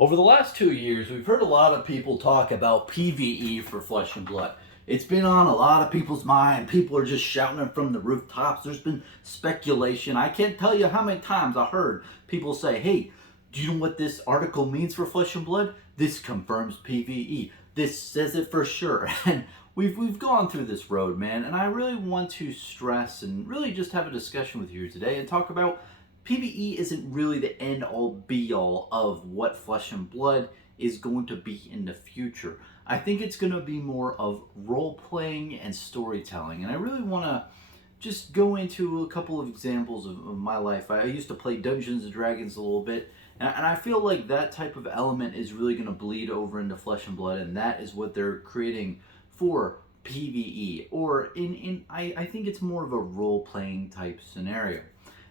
Over the last 2 years, we've heard a lot of people talk about PVE for Flesh and Blood. It's been on a lot of people's mind. People are just shouting it from the rooftops. There's been speculation. I can't tell you how many times I heard people say, hey, do you know what this article means for Flesh and Blood? This confirms PVE. This says it for sure. And we've gone through this road, man, and I really want to stress and really just have a discussion with you today and talk about PvE isn't really the end all be all of what Flesh and Blood is going to be in the future. I think it's going to be more of role playing and storytelling. And I really want to just go into a couple of examples of my life. I used to play Dungeons and Dragons a little bit, and I feel like that type of element is really going to bleed over into Flesh and Blood, and that is what they're creating for PvE. Or I think it's more of a role playing type scenario.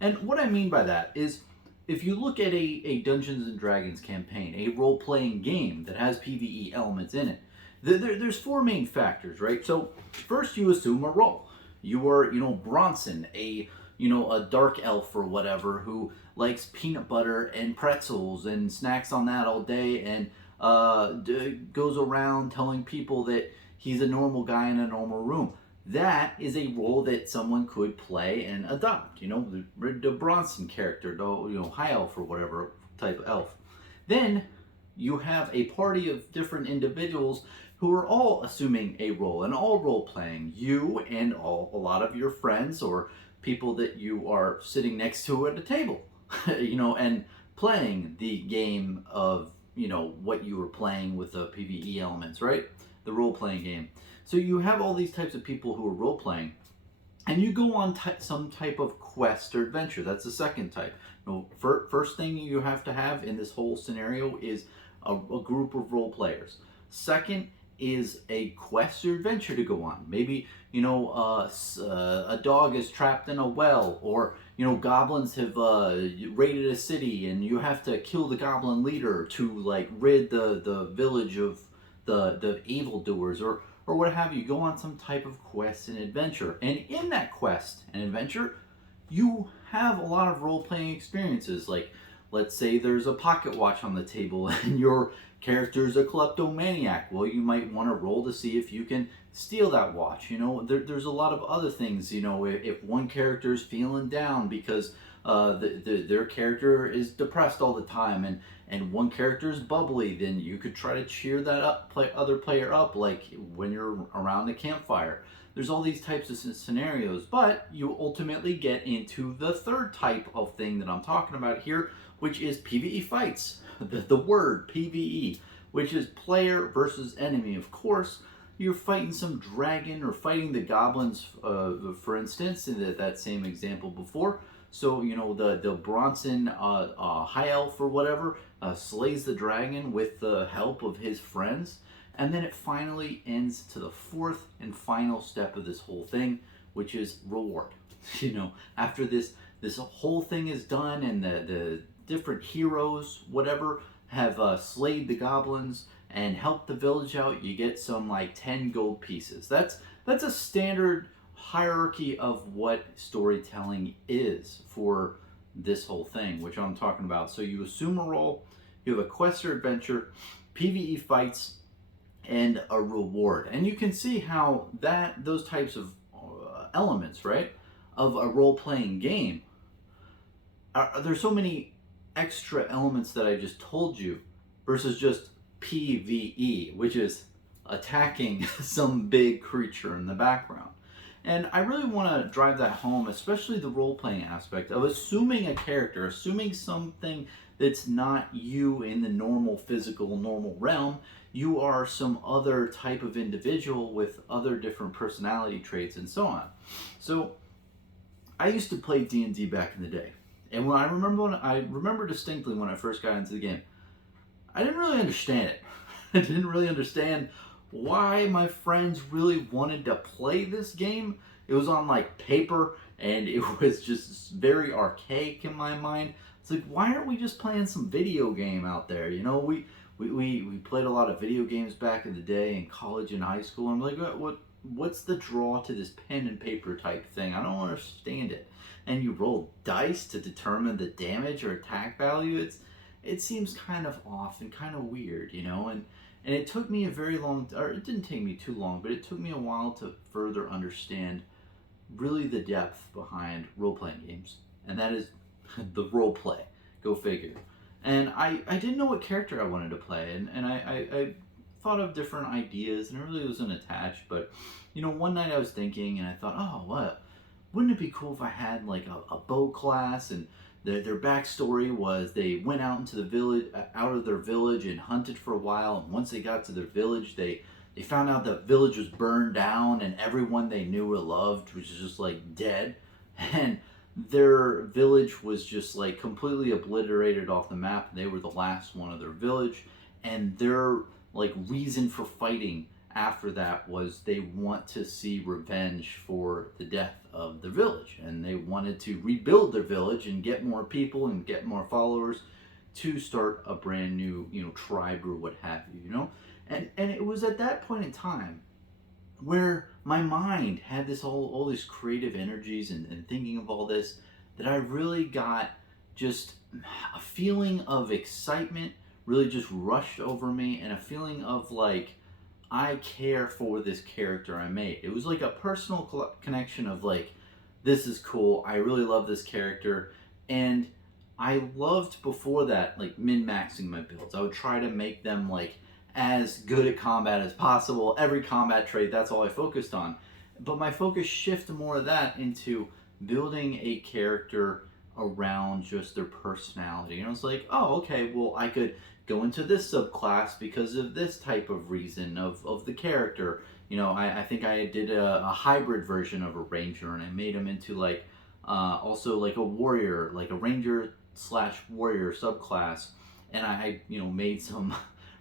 And what I mean by that is, if you look at a Dungeons and Dragons campaign, a role-playing game that has PvE elements in it, there's four main factors, right? So first, you assume a role. You are, Bronson, a dark elf or whatever who likes peanut butter and pretzels and snacks on that all day, and goes around telling people that he's a normal guy in a normal room. That is a role that someone could play and adopt. The Bronson character, the high elf or whatever type of elf. Then you have a party of different individuals who are all assuming a role and all role playing. You and a lot of your friends or people that you are sitting next to at a table, and playing the game of what you were playing with the PVE elements, right? The role playing game. So you have all these types of people who are role playing, and you go on some type of quest or adventure. That's the second type. First thing you have to have in this whole scenario is a group of role players. Second is a quest or adventure to go on. Maybe a dog is trapped in a well, or goblins have raided a city, and you have to kill the goblin leader to rid the village of the evildoers, or what have you. Go on some type of quest and adventure. And in that quest and adventure, you have a lot of role-playing experiences. Like, let's say there's a pocket watch on the table and your character's a kleptomaniac. Well, you might want to roll to see if you can steal that watch. There's a lot of other things. If one character's feeling down because their character is depressed all the time, and one character is bubbly, then you could try to cheer that other player up, like when you're around the campfire. There's all these types of scenarios, but you ultimately get into the third type of thing that I'm talking about here, which is PvE fights. The word PvE, which is player versus enemy. Of course, you're fighting some dragon or fighting the goblins, for instance, in that same example before. So, the Bronson high elf or whatever slays the dragon with the help of his friends. And then it finally ends to the fourth and final step of this whole thing, which is reward. After this whole thing is done and the different heroes, whatever, have slayed the goblins and helped the village out, you get some 10 gold pieces. That's a standard hierarchy of what storytelling is for this whole thing, which I'm talking about. So you assume a role, you have a quest or adventure, PvE fights, and a reward. And you can see how those types of elements, right, of a role-playing game, there's so many extra elements that I just told you versus just PvE, which is attacking some big creature in the background. And I really want to drive that home, especially the role-playing aspect of assuming a character, assuming something that's not you in the normal realm. You are some other type of individual with other different personality traits and so on. So I used to play D&D back in the day. And I remember distinctly when I first got into the game, I didn't really understand it. I didn't really understand why my friends really wanted to play this game. It was on paper, and it was just very archaic in my mind. It's like, why aren't we just playing some video game out there? We played a lot of video games back in the day in college and high school. I'm like, what's the draw to this pen and paper type thing? I don't understand it. And you roll dice to determine the damage or attack value. it seems kind of off and kind of weird, you know. And it took me a very long, or it didn't take me too long, but it took me a while to further understand really the depth behind role-playing games, and that is the role play. Go figure. And I didn't know what character I wanted to play, and I thought of different ideas, and I really wasn't attached. But you know, one night I was thinking, and I thought, oh, what? Wouldn't it be cool if I had like a bow class, and their backstory was they went out into the village, out of their village, and hunted for a while. And once they got to their village, they found out the village was burned down, and everyone they knew or loved was just like dead, and their village was just like completely obliterated off the map. They were the last one of their village, and their like reason for fighting after that was they want to see revenge for the death of the village, and they wanted to rebuild their village and get more people and get more followers to start a brand new, you know, tribe or what have you, you know. And it was at that point in time where my mind had this all these creative energies and thinking of all this, that I really got just a feeling of excitement really just rushed over me, and a feeling of like, I care for this character I made. It was like a personal connection of like, this is cool, I really love this character. And I loved before that like min-maxing my builds. I would try to make them like as good at combat as possible. Every combat trait, that's all I focused on. But my focus shifted more of that into building a character around just their personality. And I was like, oh, okay, well, I could go into this subclass because of this type of reason of the character. You know, I think I did a hybrid version of a ranger, and I made him into like also like a warrior, like a ranger slash warrior subclass. And I you know, made some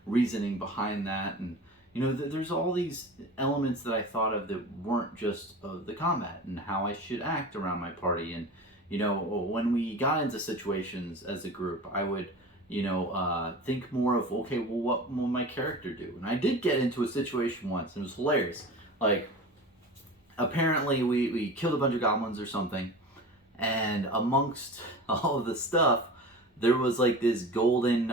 reasoning behind that. And you know, there's all these elements that I thought of that weren't just the combat and how I should act around my party. And you know, when we got into situations as a group, I would, you know, think more of, okay, well, what will my character do? And I did get into a situation once, and it was hilarious. Like, apparently we killed a bunch of goblins or something, and amongst all of the stuff, there was like this golden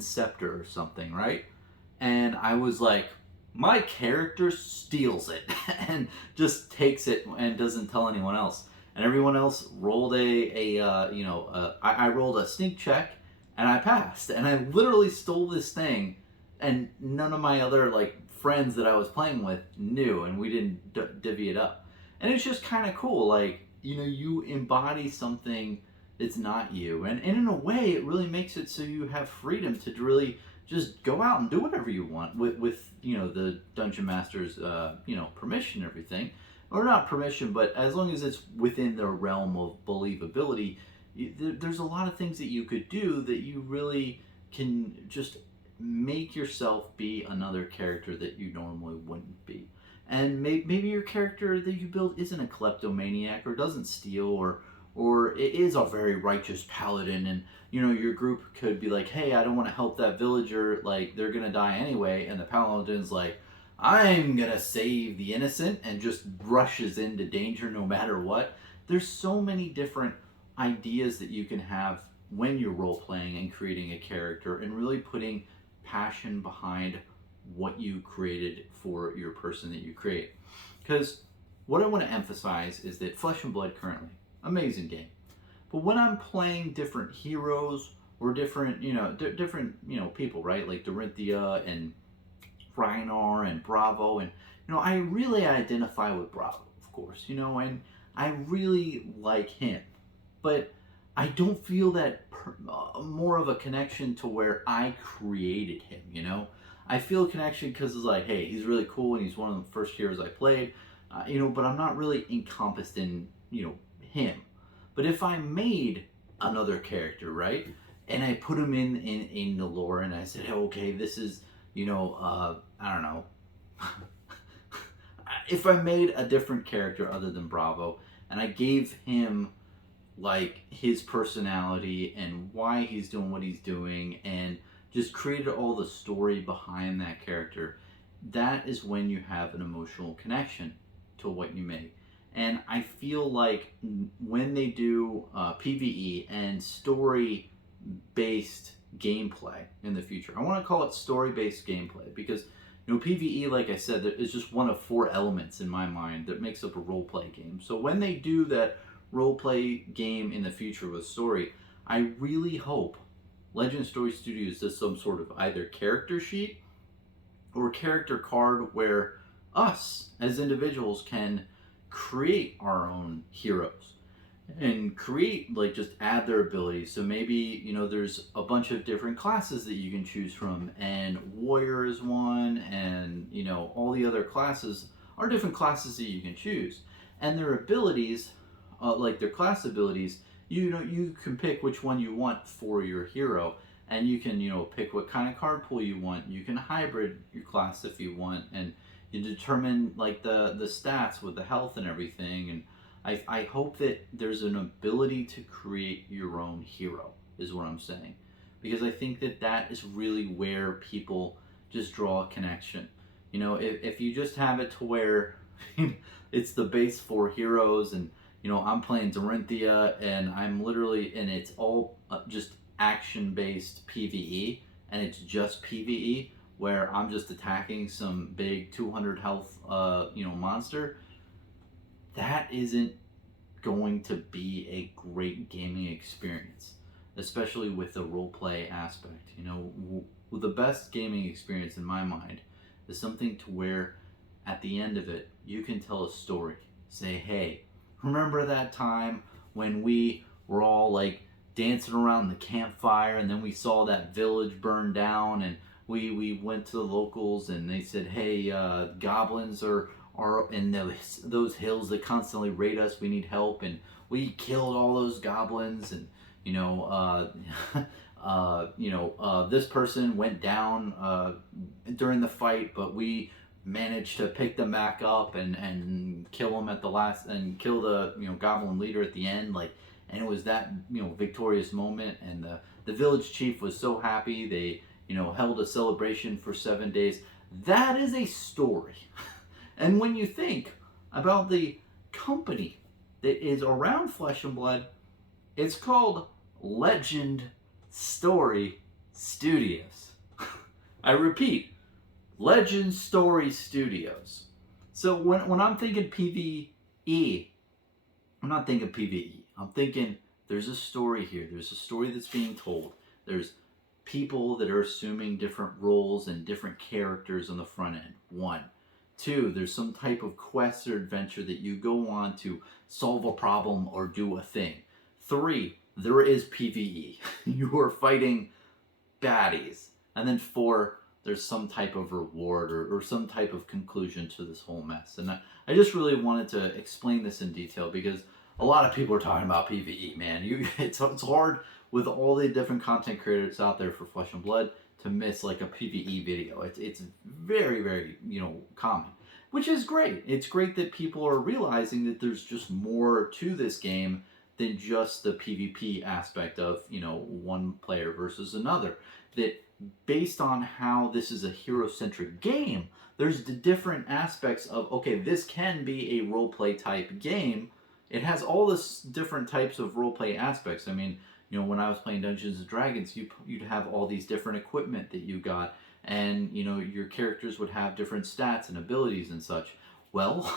scepter or something, right? And I was like, my character steals it and just takes it and doesn't tell anyone else. And everyone else rolled I rolled a sneak check, and I passed. And I literally stole this thing, and none of my other like friends that I was playing with knew, and we didn't divvy it up. And it's just kind of cool, like, you know, you embody something that's not you, and in a way, it really makes it so you have freedom to really just go out and do whatever you want with you know, the dungeon master's you know, permission and everything. Or not permission, but as long as it's within their realm of believability, there's a lot of things that you could do that you really can just make yourself be another character that you normally wouldn't be. And maybe your character that you build isn't a kleptomaniac, or doesn't steal, or it is a very righteous paladin, and you know, your group could be like, hey, I don't want to help that villager, like they're gonna die anyway, and the paladin's like, I'm gonna save the innocent, and just rushes into danger no matter what. There's so many different ideas that you can have when you're role playing and creating a character, and really putting passion behind what you created for your person that you create. Because what I want to emphasize is that Flesh and Blood currently, amazing game. But when I'm playing different heroes or different, you know, different, you know, people, right? Like Dorinthia and Rhinar and Bravo, and you know, I really identify with Bravo, of course, you know, and I really like him, but I don't feel that more of a connection to where I created him, you know. I feel a connection because it's like, hey, he's really cool and he's one of the first heroes I played, you know, but I'm not really encompassed in, you know, him. But if I made another character, right, and I put him in the lore, and I said, hey, okay, this is, you know, I don't know, if I made a different character other than Bravo, and I gave him like his personality and why he's doing what he's doing, and just created all the story behind that character, that is when you have an emotional connection to what you make. And I feel like when they do PVE and story based gameplay in the future. I want to call it story-based gameplay because PVE, like I said, is just one of 4 elements in my mind that makes up a role-play game. So when they do that role-play game in the future with story, I really hope Legend Story Studios does some sort of either character sheet or character card where us as individuals can create our own heroes and create, like, just add their abilities. So maybe there's a bunch of different classes that you can choose from, and warrior is one, and all the other classes are different classes that you can choose, and their abilities, like their class abilities, you can pick which one you want for your hero, and you can pick what kind of card pool you want. You can hybrid your class if you want, and you determine like the stats with the health and everything. And I hope that there's an ability to create your own hero, is what I'm saying. Because I think that is really where people just draw a connection. If you just have it to where it's the base 4 heroes, and I'm playing Dorinthia, and and it's all just action-based PVE, and it's just PVE, where I'm just attacking some big 200 health monster, that isn't going to be a great gaming experience, especially with the roleplay aspect. The best gaming experience in my mind is something to where at the end of it you can tell a story. Say, hey, remember that time when we were all like dancing around the campfire, and then we saw that village burn down, and we went to the locals, and they said, hey, goblins are in those hills that constantly raid us, we need help, and we killed all those goblins, and this person went down during the fight, but we managed to pick them back up and kill them at the last, and kill the goblin leader at the end, like, and it was that victorious moment, and the village chief was so happy. They held a celebration for 7 days. That is a story. And when you think about the company that is around Flesh and Blood, it's called Legend Story Studios. I repeat, Legend Story Studios. So when I'm thinking PVE, I'm not thinking PVE. I'm thinking there's a story here. There's a story that's being told. There's people that are assuming different roles and different characters on the front end. 1. 2, there's some type of quest or adventure that you go on to solve a problem or do a thing. 3, there is PvE. You are fighting baddies. And then 4, there's some type of reward or some type of conclusion to this whole mess. And I just really wanted to explain this in detail because a lot of people are talking about PvE, man. It's hard with all the different content creators out there for Flesh and Blood to miss like a PvE video. It's very, very common, which is great. It's great that people are realizing that there's just more to this game than just the PvP aspect of one player versus another. That based on how this is a hero-centric game, there's the different aspects of, okay, this can be a roleplay type game. It has all this different types of roleplay aspects. I mean, when I was playing Dungeons and Dragons, you'd have all these different equipment that you got, and your characters would have different stats and abilities and such. Well,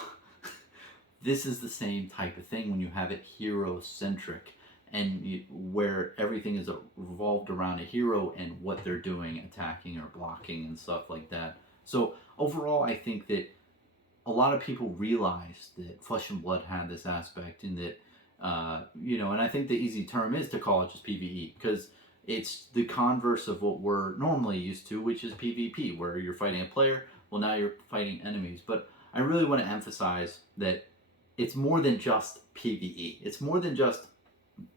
this is the same type of thing when you have it hero-centric, and where everything is revolved around a hero and what they're doing, attacking or blocking and stuff like that. So overall, I think that a lot of people realize that Flesh and Blood had this aspect, and that and I think the easy term is to call it just PvE, because it's the converse of what we're normally used to, which is PvP, where you're fighting a player. Well, now you're fighting enemies. But I really want to emphasize that it's more than just PvE. It's more than just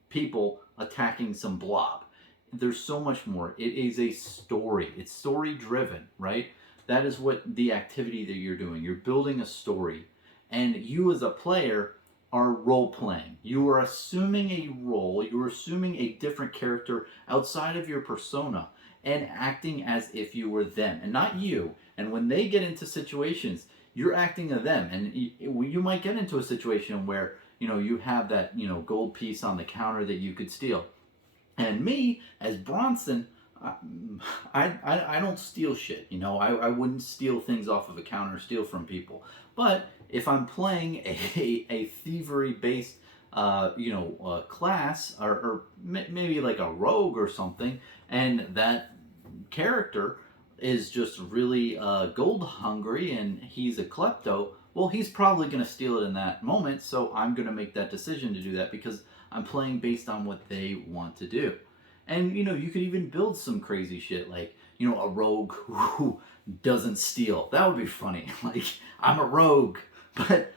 people attacking some blob. There's so much more. It is a story. It's story driven, right? That is what the activity that you're doing. You're building a story, and you as a player are role playing. You are assuming a role. You are assuming a different character outside of your persona and acting as if you were them and not you. And when they get into situations, you're acting as them, and you might get into a situation where you have that gold piece on the counter that you could steal. And me, as Bronson, I, I don't steal shit. You know, I wouldn't steal things off of a counter, steal from people. But if I'm playing a thievery based, class, or maybe like a rogue or something, and that character is just really gold hungry and he's a klepto, well, he's probably going to steal it in that moment. So I'm going to make that decision to do that because I'm playing based on what they want to do. And you could even build some crazy shit like, a rogue who doesn't steal. That would be funny. Like, I'm a rogue, but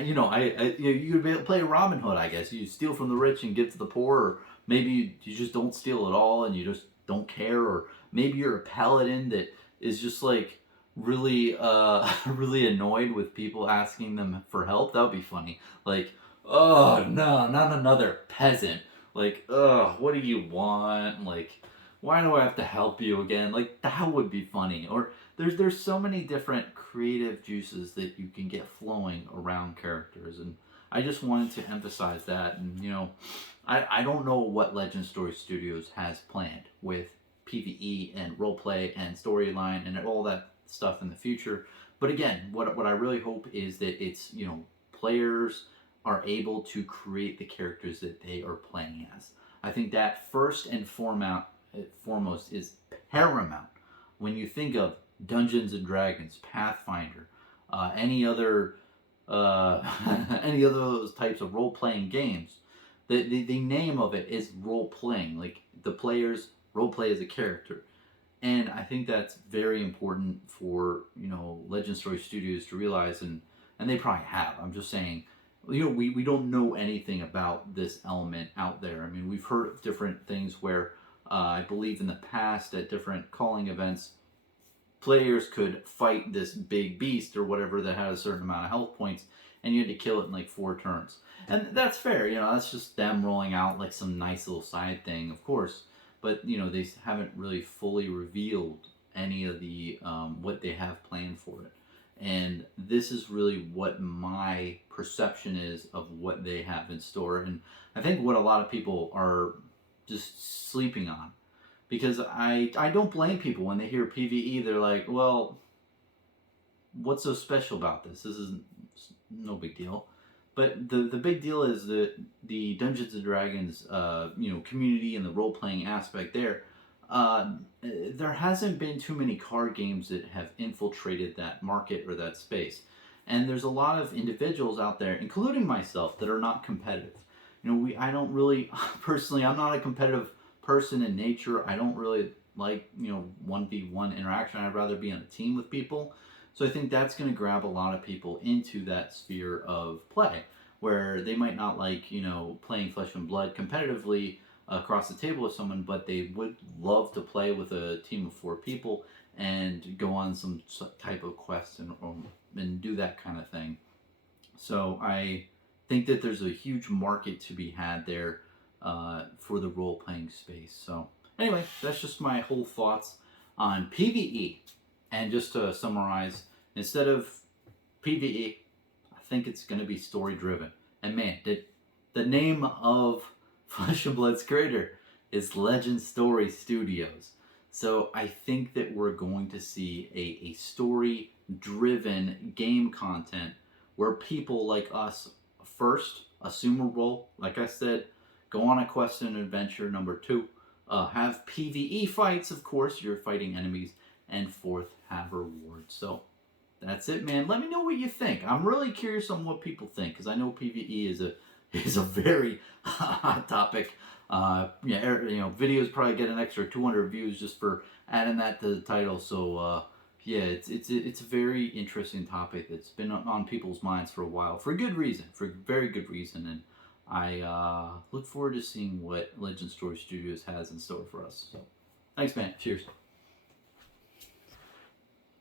you could be able to play Robin Hood, I guess. You steal from the rich and give to the poor, or maybe you just don't steal at all and you just don't care, or maybe you're a paladin that is just like really really annoyed with people asking them for help. That would be funny. Like, oh no, not another peasant. Like, what do you want? Like, why do I have to help you again? Like, that would be funny. Or there's so many different creative juices that you can get flowing around characters, and I just wanted to emphasize that. And I don't know what Legend Story Studios has planned with PVE and roleplay and storyline and all that stuff in the future. But again, what I really hope is that it's players are able to create the characters that they are playing as. I think that first and foremost is paramount when you think of Dungeons and Dragons, Pathfinder, any other any other of those types of role playing games. The name of it is role playing. Like, the players role play as a character, and I think that's very important for Legend Story Studios to realize, and they probably have. I'm just saying, we don't know anything about this element out there. I mean, we've heard of different things where I believe in the past at different calling events, players could fight this big beast or whatever that had a certain amount of health points, and you had to kill it in like 4 turns. And that's fair, that's just them rolling out like some nice little side thing, of course. But they haven't really fully revealed any of the what they have planned for it. And this is really what my perception is of what they have in store. And I think what a lot of people are just sleeping on. Because I don't blame people when they hear PvE. They're like, well, what's so special about this? This is no big deal. But the big deal is that the Dungeons and Dragons community and the role playing aspect there. There hasn't been too many card games that have infiltrated that market or that space, and there's a lot of individuals out there, including myself, that are not competitive. I don't really personally. I'm not a competitive person in nature. I don't really like 1v1 interaction. I'd rather be on a team with people. So I think that's going to grab a lot of people into that sphere of play, where they might not like, playing Flesh and Blood competitively across the table with someone, but they would love to play with a team of 4 people and go on some type of quest and do that kind of thing. So I think that there's a huge market to be had there for the role-playing space. So anyway, that's just my whole thoughts on PvE. And just to summarize, instead of PvE, I think it's going to be story-driven. And man, the name of Flesh and Blood's creator is Legend Story Studios. So I think that we're going to see a story-driven game content where people like us first assume a role, like I said, go on a quest and adventure. Number 2, have PvE fights, of course, you're fighting enemies. And 4th, have rewards. So that's it, man. Let me know what you think. I'm really curious on what people think, because I know PvE is a very hot topic. Videos probably get an extra 200 views just for adding that to the title. So it's a very interesting topic that's been on people's minds for a while, for good reason, for very good reason. And I look forward to seeing what Legend Story Studios has in store for us. So thanks, man. Cheers.